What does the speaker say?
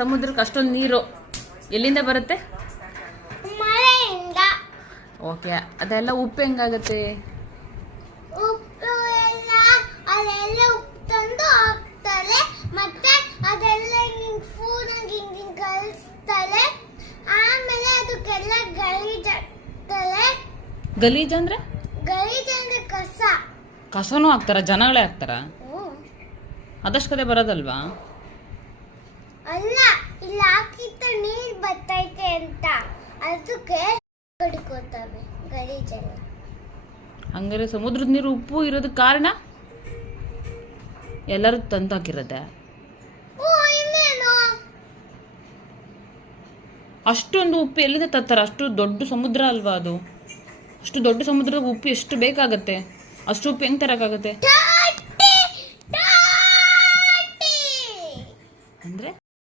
ಸಮುದ್ರಕ್ಕೆ ಅಷ್ಟೊಂದು ನೀರು ಎಲ್ಲಿಂದ ಬರುತ್ತೆ? ಮಳೆಯಿಂದ. ಓಕೆ, ಅದೆಲ್ಲ ಉಪ್ಪು ಹೆಂಗಾಗತ್ತೆ? ಉಪ್ಪು ಎಲ್ಲ ಅಲ್ಲೆಲ್ಲ ಉಪ್ಪು ತಂದು ಹಾಕ್ತಾರೆ, ಮತ್ತೆ ಅದೆಲ್ಲ ಹಿಂಗ್ ಫೂನಾಗಿ ಹಿಂಗ್ ಕಲಿಸ್ತಾರೆ, ಆಮೇಲೆ ಅದಕ್ಕೆಲ್ಲ ಗಲೀಜಾಗ್ತಾರೆ. ಗಲೀಜಂದ್ರೆ ಕಸ. ಕಸನೂ ಹಾಕ್ತಾರ, ಜನಗಳೇ ಹಾಕ್ತಾರ? ಹ್ಮ್. ಅದಷ್ಟು ಬರೋದಲ್ವಾ? ಅಲ್ಲ, ಇಲ್ಲಿ ಹಾಕಿತ್ತ ನೀರ್ ಬರ್ತೈತೆ ಅಂತ ಅದಕ್ಕೆ ಕಡ್ಕೋತವೆ ಗಲೀಜೆಲ್ಲ. ಹಂಗಾರೆ ಸಮುದ್ರದ ನೀರು ಉಪ್ಪು ಇರೋದಕ್ಕೆ ಕಾರಣ ಎಲ್ಲರೂ ತಂದಾಕಿರೋದೆ. ಇನ್ನೇನು ಅಷ್ಟೊಂದು ಉಪ್ಪು ಎಲ್ಲಿಂದ ತರ್ತಾರೆ? ಅಷ್ಟು ದೊಡ್ಡ ಸಮುದ್ರ ಅಲ್ವಾ ಅದು? ಅಷ್ಟು ದೊಡ್ಡ ಸಮುದ್ರದ ಉಪ್ಪು ಎಷ್ಟು ಬೇಕಾಗತ್ತೆ? ಅಷ್ಟು ಉಪ್ಪು ಹೆಂಗ್ ತರಕಾಗತ್ತೆ?